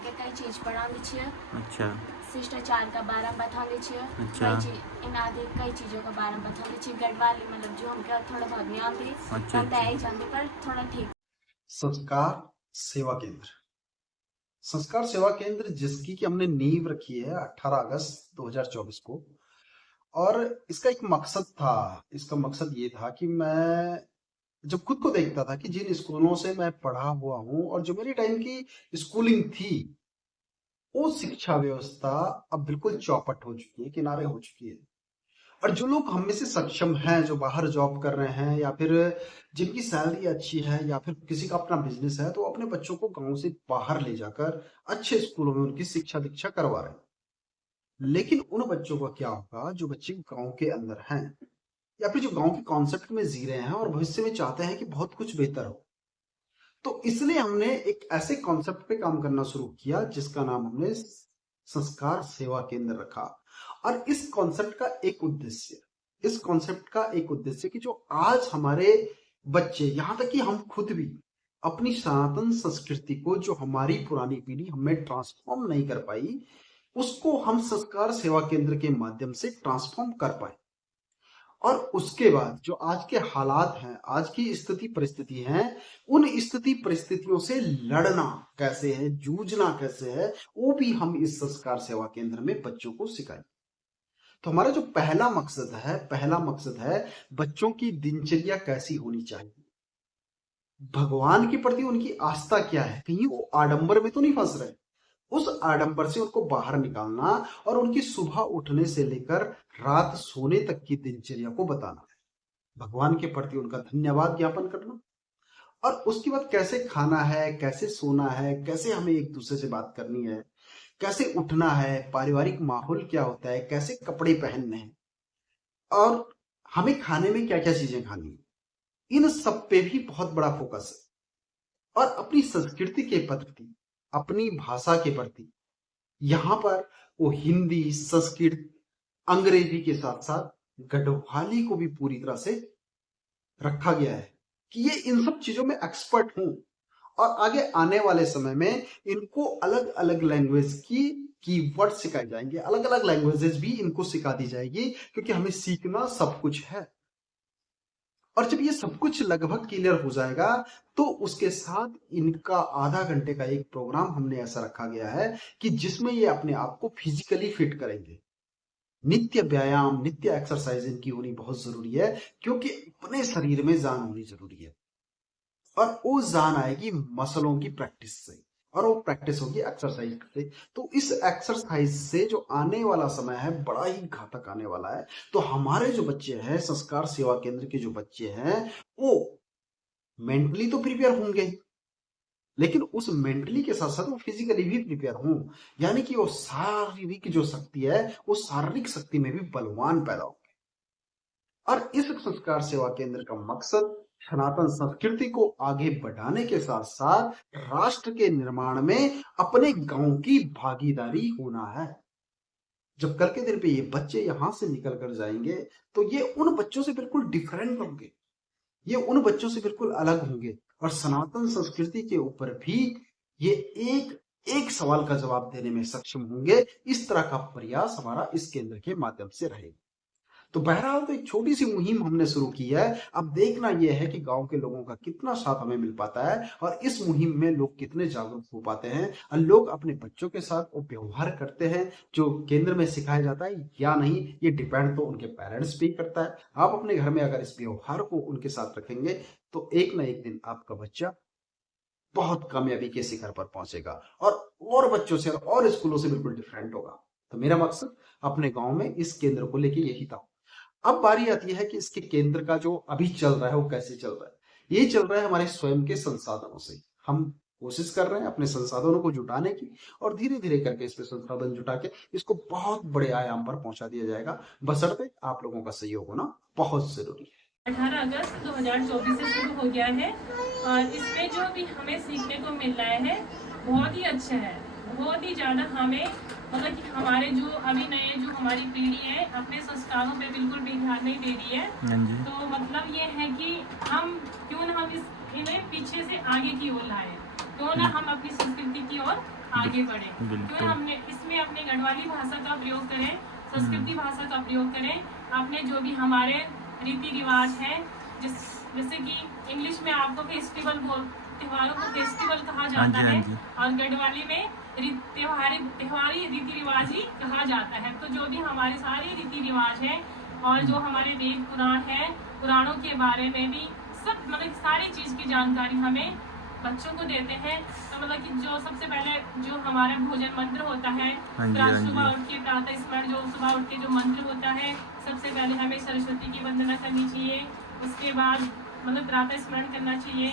के कई चीज पढ़ानी चाहिए। अच्छा शिष्टाचार का बारे में बतानी चाहिए। अच्छा इन आदि कई चीज़ों का बारे में बतानी चाहिए। गढ़वाली मतलब जो हमके थोड़ा बहुत नहीं आती, अच्छा हम तो अच्छा आई जानते पर थोड़ा ठीक। संस्कार सेवा केंद्र। संस्कार सेवा केंद्र जिसकी कि हमने नींव रखी है 18 अगस्त 2024 को। और इसका एक मकसद था। इसका मकसद ये था कि मैं जब खुद को देखता था कि जिन स्कूलों से मैं पढ़ा हुआ हूं और जो मेरी टाइम की स्कूलिंग थी, वो शिक्षा व्यवस्था अब बिल्कुल चौपट हो चुकी है, किनारे हो चुकी है। और जो लोग हम में से सक्षम हैं, जो बाहर जॉब कर रहे हैं या फिर जिनकी सैलरी अच्छी है या फिर किसी का अपना बिजनेस है, तो अपने बच्चों को गांव से बाहर ले जाकर अच्छे स्कूलों में उनकी शिक्षा दीक्षा करवा रहे हैं। लेकिन उन बच्चों का क्या होगा जो बच्चे गांव के अंदर हैं या फिर जो गांव के कॉन्सेप्ट में जी रहे हैं और भविष्य में चाहते हैं कि बहुत कुछ बेहतर हो। तो इसलिए हमने एक ऐसे कॉन्सेप्ट पे काम करना शुरू किया जिसका नाम हमने संस्कार सेवा केंद्र रखा। और इस कॉन्सेप्ट का एक उद्देश्य कि जो आज हमारे बच्चे, यहाँ तक कि हम खुद भी अपनी सनातन संस्कृति को, जो हमारी पुरानी पीढ़ी हमें ट्रांसफॉर्म नहीं कर पाई, उसको हम संस्कार सेवा केंद्र के माध्यम से ट्रांसफॉर्म कर पाए। और उसके बाद जो आज के हालात हैं, आज की स्थिति परिस्थिति हैं, उन स्थिति परिस्थितियों से लड़ना कैसे है, जूझना कैसे है, वो भी हम इस संस्कार सेवा केंद्र में बच्चों को सिखाएं। तो हमारा जो पहला मकसद है बच्चों की दिनचर्या कैसी होनी चाहिए, भगवान के प्रति उनकी आस्था क्या है, कहीं वो आडंबर में तो नहीं फंस रहे। उस आडंबर से उनको बाहर निकालना और उनकी सुबह उठने से लेकर रात सोने तक की दिनचर्या को बताना, भगवान के प्रति उनका धन्यवाद ज्ञापन करना। और उसके बाद कैसे खाना है, कैसे सोना है, कैसे हमें एक दूसरे से बात करनी है, कैसे उठना है, पारिवारिक माहौल क्या होता है, कैसे कपड़े पहनने हैं, और हमें खाने में क्या क्या चीजें खानी है, इन सब पे भी बहुत बड़ा फोकस है। और अपनी संस्कृति के प्रति, अपनी भाषा के प्रति यहाँ पर वो हिंदी, संस्कृत, अंग्रेजी के साथ साथ गढ़वाली को भी पूरी तरह से रखा गया है कि ये इन सब चीजों में एक्सपर्ट हूं। और आगे आने वाले समय में इनको अलग अलग लैंग्वेज की कीवर्ड सिखाए जाएंगे, अलग अलग लैंग्वेजेस भी इनको सिखा दी जाएगी, क्योंकि हमें सीखना सब कुछ है। और जब ये सब कुछ लगभग क्लियर हो जाएगा तो उसके साथ इनका आधा घंटे का एक प्रोग्राम हमने ऐसा रखा गया है कि जिसमें ये अपने आप को फिजिकली फिट करेंगे। नित्य व्यायाम, नित्य एक्सरसाइज इनकी होनी बहुत जरूरी है, क्योंकि अपने शरीर में जान होनी जरूरी है। और वो जान आएगी मसलों की प्रैक्टिस से, और वो प्रैक्टिस होगी एक्सरसाइज से। तो इस एक्सरसाइज से जो आने वाला समय है बड़ा ही घातक आने वाला है। तो हमारे जो बच्चे हैं, संस्कार सेवा केंद्र के जो बच्चे हैं, वो मेंटली तो प्रिपेयर होंगे, लेकिन उस मेंटली के साथ साथ वो फिजिकली भी प्रिपेयर हों, यानी कि वो शारीरिक जो शक्ति है वो शारीरिक शक्ति में भी बलवान पैदा हो। और इस संस्कार सेवा केंद्र का मकसद सनातन संस्कृति को आगे बढ़ाने के साथ साथ राष्ट्र के निर्माण में अपने गांव की भागीदारी होना है। जब कल के दिन पे ये बच्चे यहां से निकल कर जाएंगे तो ये उन बच्चों से बिल्कुल डिफरेंट होंगे, ये उन बच्चों से बिल्कुल अलग होंगे, और सनातन संस्कृति के ऊपर भी ये एक एक सवाल का जवाब देने में सक्षम होंगे। इस तरह का प्रयास हमारा इस केंद्र के माध्यम से रहेगा। तो बहरहाल तो एक छोटी सी मुहिम हमने शुरू की है। अब देखना यह है कि गांव के लोगों का कितना साथ हमें मिल पाता है और इस मुहिम में लोग कितने जागरूक हो पाते हैं और लोग अपने बच्चों के साथ वो व्यवहार करते हैं जो केंद्र में सिखाया जाता है या नहीं। ये डिपेंड तो उनके पेरेंट्स पे ही करता है। आप अपने घर में अगर इस व्यवहार को उनके साथ रखेंगे तो एक ना एक दिन आपका बच्चा बहुत कामयाबी के शिखर पर पहुंचेगा और बच्चों से और स्कूलों से बिल्कुल डिफरेंट होगा। तो मेरा मकसद अपने गांव में इस केंद्र को लेके यही था। अब बारी आती है कि इसके केंद्र का जो अभी चल रहा है वो कैसे चल रहा है। ये चल रहा है हमारे स्वयं के संसाधनों से। हम कोशिश कर रहे हैं अपने संसाधनों को जुटाने की, और धीरे धीरे करके इस पे संसाधन जुटा के इसको बहुत बड़े आयाम पर पहुंचा दिया जाएगा, बशर्ते आप लोगों का सहयोग होना बहुत जरूरी है। 18 अगस्त 2024 से शुरू हो गया है और इसमें जो भी हमें सीखने को मिल रहा है बहुत ही अच्छा है। बहुत ही ज़्यादा हमें मतलब कि हमारे जो अभी नए जो हमारी पीढ़ी है अपने संस्कारों पे बिल्कुल भी ध्यान नहीं दे रही है। तो मतलब ये है कि हम क्यों ना हम इन्हें पीछे से आगे की ओर लाएं, क्यों ना हम अपनी संस्कृति की ओर आगे बढ़े। क्यों हमने इसमें अपने गढ़वाली भाषा का प्रयोग करें, संस्कृति भाषा का प्रयोग करें, अपने जो भी हमारे रीति रिवाज है, जैसे कि इंग्लिश में आपको फेस्टिवल त्योहारों को फेस्टिवल कहा जाता है और गढ़वाली में त्योहारी रीति रिवाज ही कहा जाता है। तो जो भी हमारे सारे रीति रिवाज है और जो हमारे वेद पुराण है, पुराणों के बारे में भी सब मतलब सारी चीज की जानकारी हमें बच्चों को देते हैं। तो मतलब कि जो सबसे पहले जो हमारा भोजन मंत्र होता है, सुबह उठ के प्रातः स्मरण, जो सुबह उठ के जो मंत्र होता है, सबसे पहले हमें सरस्वती की वंदना करनी चाहिए। उसके बाद मतलब प्रातः स्मरण करना चाहिए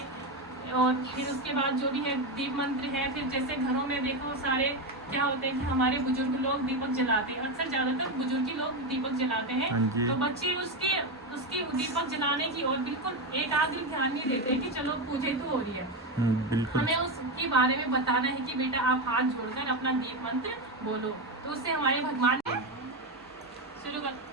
और फिर उसके बाद जो भी है दीप मंत्र है। फिर जैसे घरों में देखो सारे क्या होते हैं कि हमारे बुजुर्ग लोग दीपक जलाते हैं, अक्सर ज्यादातर बुजुर्ग लोग दीपक जलाते हैं। तो बच्चे उसके दीपक जलाने की और बिल्कुल एक आध दिन ध्यान नहीं देते कि चलो पूजा तो हो रही है। हमें उसके बारे में बताना है कि बेटा आप हाथ जोड़कर अपना दीप मंत्र बोलो, तो उससे हमारे भगवान शुरू कर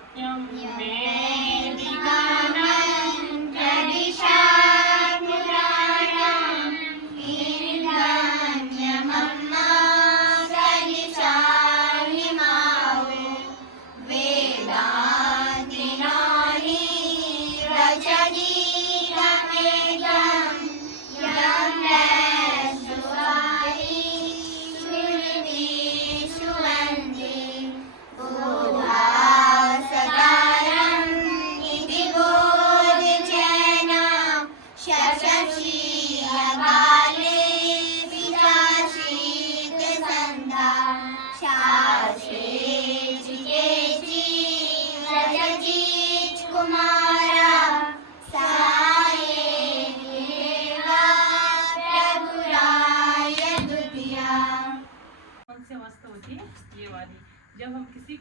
ये वाली। जब हम किसी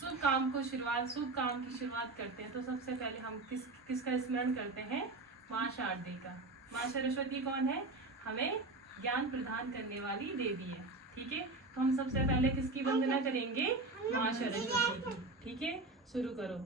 शुभ काम की शुरुआत करते हैं तो सबसे पहले हम किसका स्मरण करते हैं? माँ शारदे का। माँ सरस्वती कौन है? हमें ज्ञान प्रदान करने वाली देवी है। ठीक है, तो हम सबसे पहले किसकी वंदना करेंगे? माँ सरस्वती की। ठीक है, शुरू करो।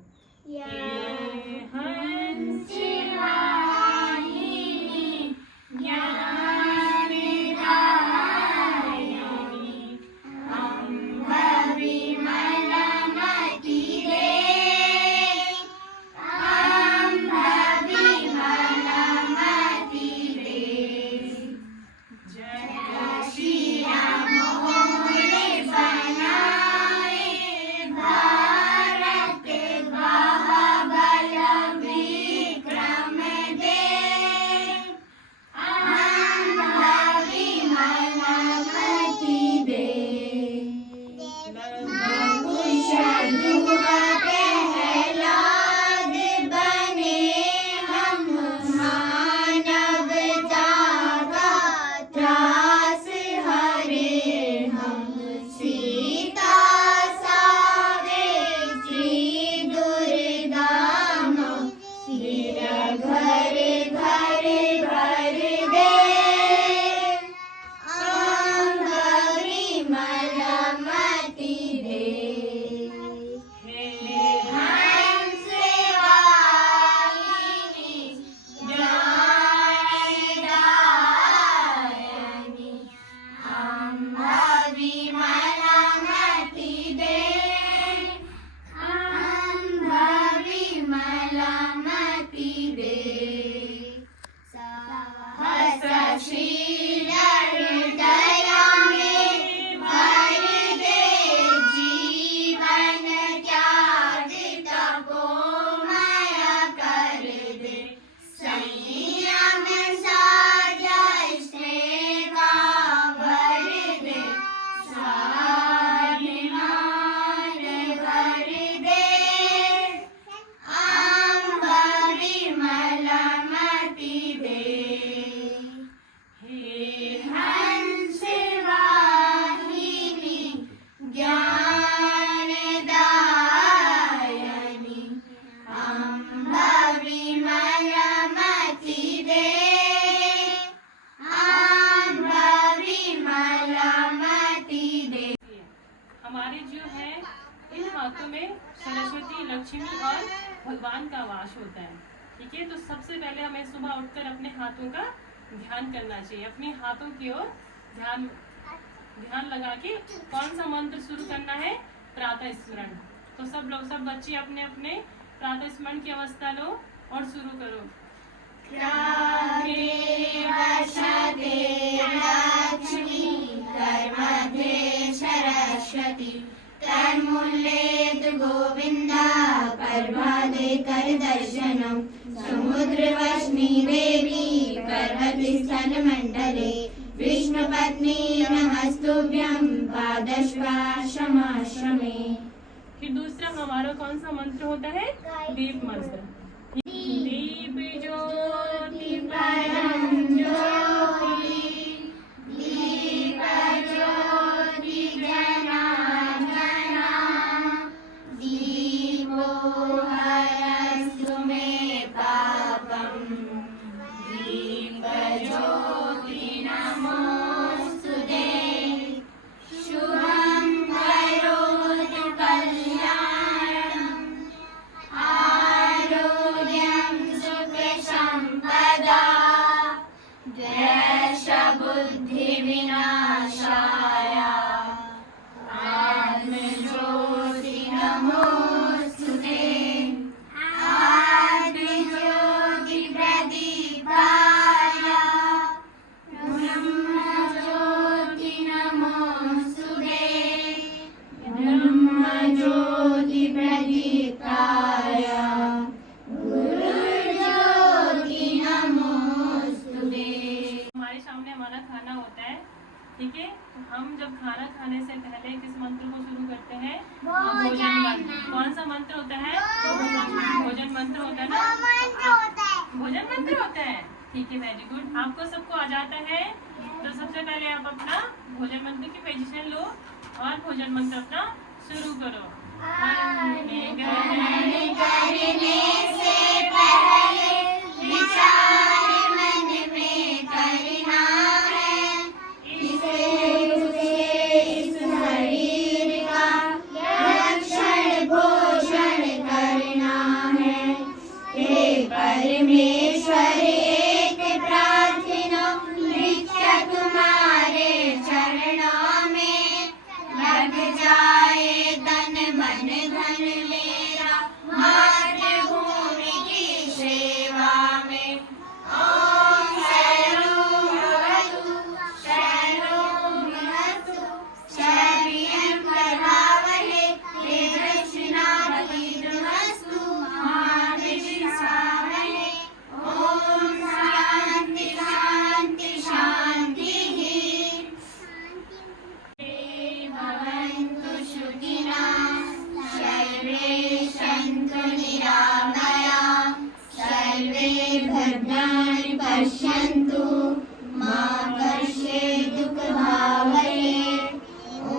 हाथों में सरस्वती, लक्ष्मी और भगवान का वास होता है। ठीक है, तो सबसे पहले हमें सुबह उठकर अपने हाथों का ध्यान करना चाहिए, अपने हाथों की ओर ध्यान लगा के कौन सा मंत्र शुरू करना है, प्रातः स्मरण। तो सब बच्चे अपने अपने प्रातः स्मरण की अवस्था लो और शुरू करो। सरस्वती तन्मूलेतु गोविंदा प्रभाते कर दर्शनम समुद्रवश्मी देवी पर्वती स्तन मंडले विष्णुपत्नी नमस्तुभ्यं पादस्पर्शमाश्रमे। फिर दूसरा हमारा कौन सा मंत्र होता है, दीप मंत्र। दीप ज्योति परम ज्योति दीप ज्योति जनार्दना दीपो हरस्तु मे पापम दीप ज्योति नमोस्तुते शुभं करोति कल्याणम् आरोग्यं सुखसम्पदा द्वेषबुद्धिविनाशाय आत्मज्योति नमोस्तुते आत्मज्योति प्रदीपाय ब्रह्मज्योति नमोस्तुते ब्रह्मज्योति प्रदीपाय गुरुज्योति नमोस्तुते। हमारे सामने हमारा खाना होता है, ठीक है। हम जब खाना खाने से पहले किस मंत्र को शुरू करते हैं, भोजन मंत्र। कौन सा मंत्र होता है, भोजन मंत्र होता है ना, भोजन मंत्र होता है, ठीक है, वेरी गुड। आपको सबको आ जाता है। तो सबसे पहले आप अपना भोजन मंत्र की पोजीशन लो और भोजन मंत्र अपना शुरू करो। ग्रहण करने से पहले विचार मन में करना है, इसे इस शरीर का रक्षण पोषण करना है। हे परमेश्वर एक प्रार्थना नित्य तुम्हारे चरणों में लग जाए तन मन धन मेरा मातृभूमि की सेवा में। ओम शरणो भवतु शरणो भुनस्तु शरणं प्रभावहे तेजस्विनावधीतमस्तु मा विद्विषावहे। ओम शांति शांति शांतिः। भवन्तु सुखिनः सर्वे सन्तु निरामयाः सर्वे भद्राणि पश्यन्तु मा कश्चित् दुःखभाग्भवेत्। ॐ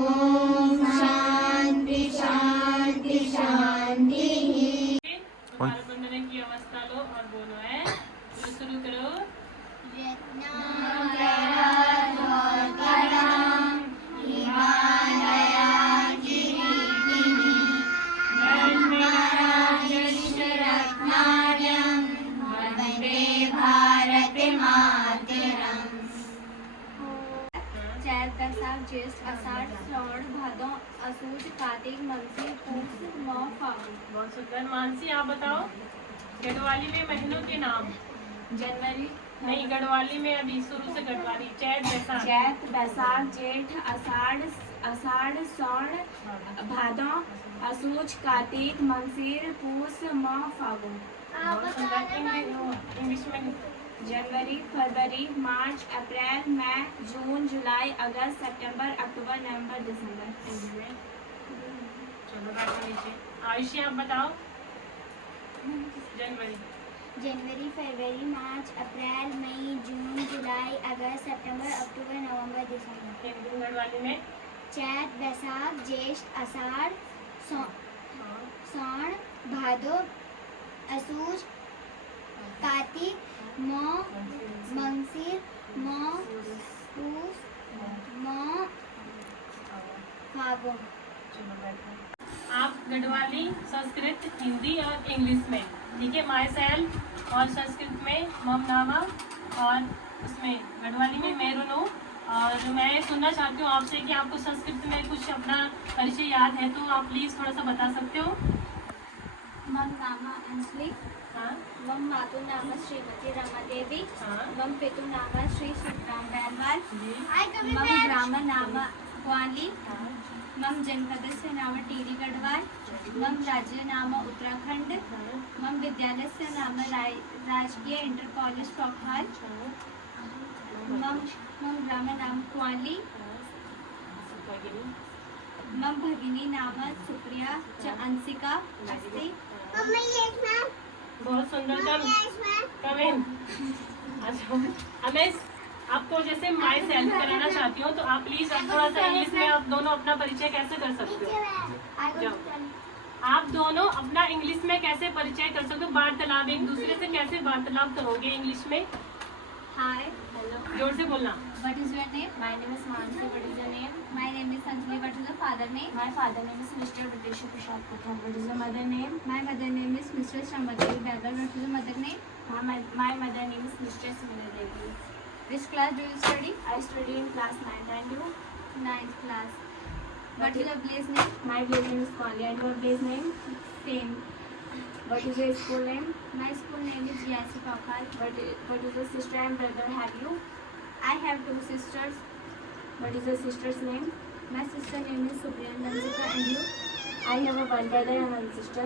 शान्ति शान्ति शान्तिः। हार बंधने की अवस्था लो और बोलो है, तो शुरू करो। चैत बैसाख ज्येष्ठ आषाढ़ श्रावण भादौ असोज कार्तिक मंगसी पूस मौ फागुन। बहुत सुंदर। मानसी आप बताओ, गढ़वाली में महीनों के नाम। जनवरी नहीं, गढ़वाली में अभी शुरू से गढ़वाली। चैत बैसाख जेठ आषाढ़ सावन भादौ असोज कार्तिक मंगसीर पूस मौ फागुन। बहुत सुंदर। इंग्लिश में जनवरी फरवरी मार्च अप्रैल मई जून जुलाई अगस्त सितंबर अक्टूबर नवंबर दिसंबर। चलो बैठो नीचे। आयुषी आप बताओ, जनवरी फरवरी मार्च अप्रैल मई जून जुलाई अगस्त सितंबर अक्टूबर नवंबर दिसंबर। हिंदी गढ़वाली में चैत बैसाख ज्येष्ठ आषाढ़ सावन भादो असोज कार्तिक मौ मंगसीर मौ पूस मौ फागुन। आप गढ़वाली, संस्कृत, हिंदी और इंग्लिश में, ठीक है। माई सेल्फ और संस्कृत में मम नामा और उसमें गढ़वाली में मेरुनु और मैं सुनना चाहती हूँ आपसे कि आपको संस्कृत में कुछ अपना परिचय याद है तो आप प्लीज़ थोड़ा सा बता सकते हो। मम नाम अंजलि। हाँ मम मातु नाम श्रीमती रमा देवी। हाँ मम पितु नाम श्री सुखराम बैरवाल। जी मम ग्राम नाम ग्वाली। हाँ मम जनपदस्य नाम टीरी गढ़वाल। मम राज्य नाम उत्तराखंड। हाँ मम विद्यालयस्य नाम राजकीय इंटर कॉलेज पौखाल। मम ग्राम नाम क्वाली। मम भगिनी नाम सुप्रिया च अंशिका अस्ति। बहुत सुंदर। कम इन। अच्छा अब मैं आपको जैसे माई सेल्फ कराना चाहती हूँ तो आप प्लीज अब थोड़ा सा इंग्लिश में आप दोनों अपना परिचय कैसे कर सकते हो। जाओ। आप दोनों अपना इंग्लिश में कैसे परिचय कर सकते हो, वार्तालाप एक दूसरे से कैसे वार्तालाप करोगे इंग्लिश में। Hi hello. जोर से बोलना। What is your name? My name is Mansi. What is your name? My name is Anjali. What is your father name? My father name is Mr. Videsha Prasad Patel. What is your mother name? My mother name is mister Shramdevi Baghel. What is your mother name? My mother name is Mistress Meena Devi. Which class do you study? I study in class 9 and you? 9th class. What is your place name? My village name is Kwali and your village name? Same. What is your school name? My school name is GIC Paukhal. What is your sister and brother have you? I have 2 sisters. What is your sister's name? My sister name is Supriya Nansika and you? I have a one brother and one sister.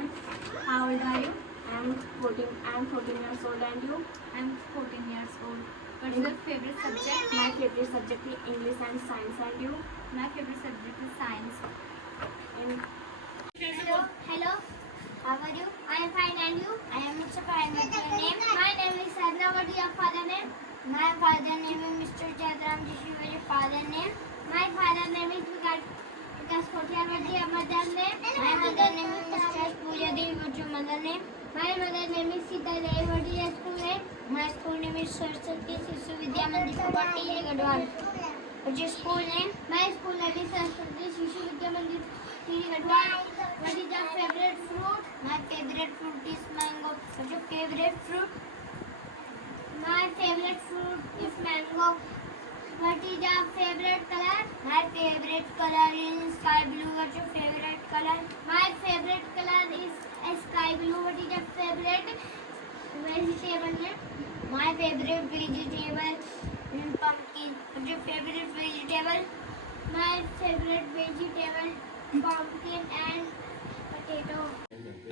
How old are you? I am 14 years old and you? I'm 14 years old. What is your favorite subject? My favorite subject is English and science and you? My favorite subject is science. And Hello. How are you? I am fine and you? I am Mr. Fine. What's your name? My name is Sadna. What is your father name? My father name is Mr. Jadram Jishi. What is your father name? My father name is Vikas Kotiar. What is your mother name? My mother name is Mr. Pooja Devi. What is your mother name? My mother name is Sita Devi. What is your school name? My school name is Saraswati Sishu Vidya Mandir Kopati Gadwal. What is your school name? My school name is Saraswati Sishu Vidya Mandir Gadwal. What is your favorite fruit? My favorite fruit is mango. What's your favorite fruit? My favorite fruit is mango. What is your favorite color? My favorite color is sky blue. What's your favorite color? My favorite color is sky blue. What is your favorite vegetable name? My favorite vegetable is pumpkin. What's your favorite vegetable? My favorite vegetable pumpkin and potato.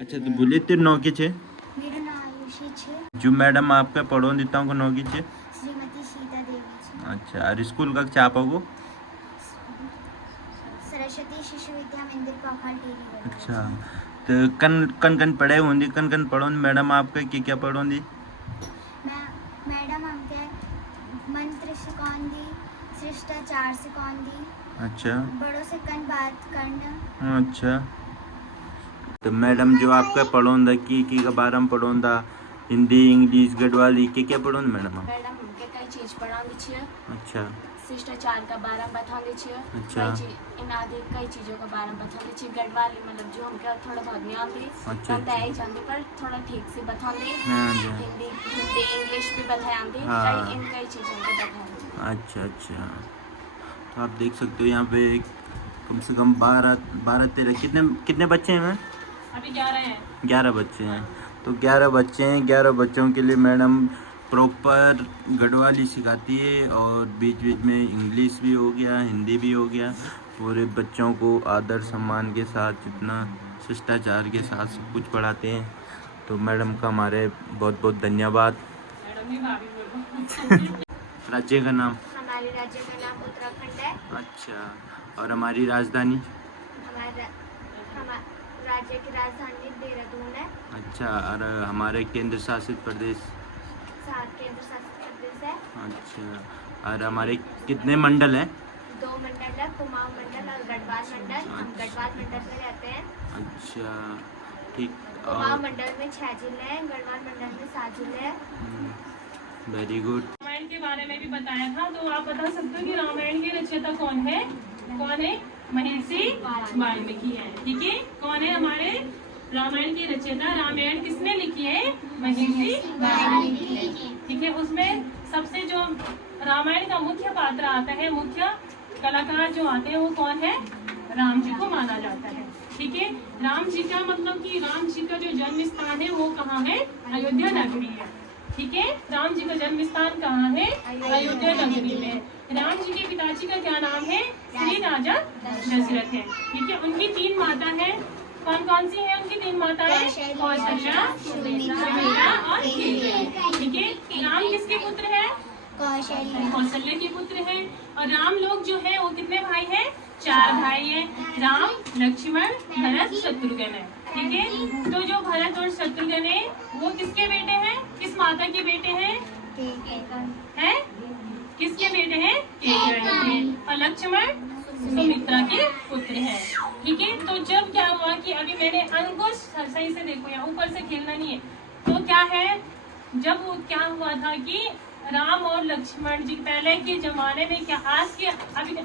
अच्छा तो बोले तेरे नौ के छे मेरा नाम आयुषी है। जो मैडम आपके पढ़ो देता हूँ नौ के छे। श्रीमती सीता देवी है। अच्छा और स्कूल का क्या पाओ। सरस्वती शिशु विद्या मंदिर पौखाल टीरी। अच्छा तो कन पढ़ाई होंगी कन पढ़ो मैडम आपके क्या पढ़ो दी। मैडम हमके मंत्र सिखाऊंगी, शिष्टाचार सिखाऊंगी। अच्छा बड़ों से कन बात करना। अच्छा तो मैडम जो आपका पढ़ोंदा की का बारे में पढ़ोंदा हिंदी इंग्लिश गढ़वाली क्या पढ़ोंदा मैडम। मैडम हमके कई चीज पढ़ाਉਂदी छिए। अच्छा शिष्टाचार का बारे में बताਉਂदी छिए। अच्छा इन आदि कई चीजों के बारे में बताਉਂदी छिए। गढ़वाली मतलब जो हमके थोड़ा बहुत नहीं आती। अच्छा बताई जाती पर थोड़ा ठीक से बताਉਂदी। हाँ जी हिंदी इंग्लिश भी बताई हाँ। कई चीजों को बताई। अच्छा अच्छा तो आप देख सकते हो यहाँ पे कम से कम 12-13 कितने बच्चे हैं मैम। अभी 11 हैं। 11 बच्चे हैं तो 11 बच्चे हैं 11 बच्चों के लिए मैडम प्रॉपर गढ़वाली सिखाती है और बीच बीच में इंग्लिश भी हो गया हिंदी भी हो गया। पूरे बच्चों को आदर सम्मान के साथ जितना शिष्टाचार के साथ सब कुछ पढ़ाते हैं। तो मैडम का हमारे बहुत बहुत धन्यवाद। मैडम भी भाभी बोलो। राज्य का नाम। हमारे राज्य का नाम उत्तराखंड है। अच्छा और हमारी राजधानी। हमारा राज्य की राजधानी देहरादून है। अच्छा और हमारे केंद्र शासित प्रदेश। 7 केंद्र शासित प्रदेश है। अच्छा और हमारे कितने मंडल हैं। 2 मंडल है, कुमाऊं मंडल और गढ़वाल मंडल। हम गढ़वाल मंडल में रहते हैं। अच्छा ठीक कुमाऊं और मंडल में 6 जिले हैं, गढ़वाल मंडल में 7 जिले हैं। Very good. रामायण के बारे में भी बताया था तो आप बता सकते हो कि रामायण के रचयिता कौन है। कौन है। महर्षि वाल्मीकि है। ठीक है कौन है हमारे रामायण की रचयिता। रामायण किसने लिखी है। महर्षि वाल्मीकि। ठीक है उसमें सबसे जो रामायण का मुख्य पात्र आता है, मुख्य कलाकार जो आते हैं वो कौन है? राम जी को माना जाता है। ठीक है, राम जी का मतलब कि राम जी का जो जन्म स्थान है वो कहाँ है? अयोध्या नगरी है। ठीक है, राम जी का जन्म स्थान कहाँ है? अयोध्या नगरी में। राम जी के पिताजी का क्या नाम है? श्री राजा दशरथ है। ठीक है, उनकी 3 माता है। कौन कौन सी है उनकी 3 माताएं? कौशल्या, सुमित्रा और केकई। ठीक है, राम किसके पुत्र है? कौशल्या के पुत्र है। और राम लोग जो है वो कितने भाई हैं? 4 भाई हैं, राम, लक्ष्मण, भरत, शत्रुघ्न है। ठीक है, तो जो भरत और शत्रुघ्न है वो किसके बेटे हैं? किस माता के बेटे हैं? हैं? किसके बेटे हैं? केकई के। और लक्ष्मण सुमित्रा के पुत्र हैं। ठीक है, तो जब क्या हुआ कि अभी मैंने अंकुश सही से देखो, यहाँ ऊपर से खेलना नहीं है। तो क्या है, जब वो क्या हुआ था कि राम और लक्ष्मण जी पहले के जमाने में क्या, आज के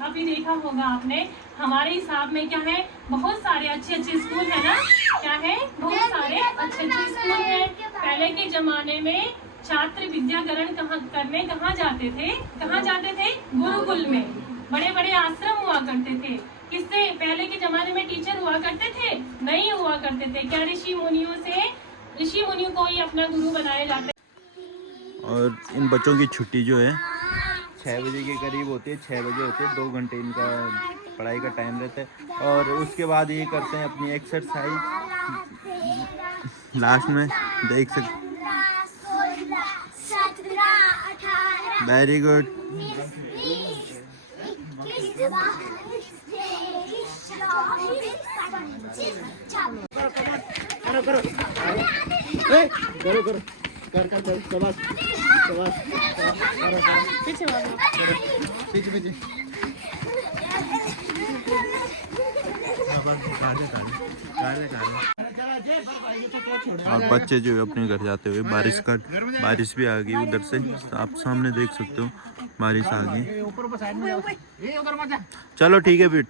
अभी देखा होगा आपने, हमारे हिसाब में क्या है, बहुत सारे अच्छे अच्छे स्कूल है ना। क्या है, बहुत सारे अच्छे अच्छे स्कूल है। पहले के जमाने में छात्र विद्या ग्रहण करने कहाँ जाते थे? कहाँ जाते थे? गुरुकुल में। बड़े बड़े आश्रम हुआ करते थे। किससे? पहले के जमाने में टीचर हुआ करते थे? नहीं हुआ करते थे। क्या ऋषि मुनियों को ही अपना गुरु बनाया जाता है। और इन बच्चों की छुट्टी जो है 6 बजे के करीब होती है, 6 बजे होती है। 2 घंटे इनका पढ़ाई का टाइम रहता है और उसके बाद ये करते हैं अपनी एक्सरसाइज। लास्ट में देख सकते, वेरी गुड। और बच्चे जो है अपने घर जाते हुए, बारिश भी आ गई उधर से, आप सामने देख सकते हो बारिश आ गई। चलो ठीक है फिर।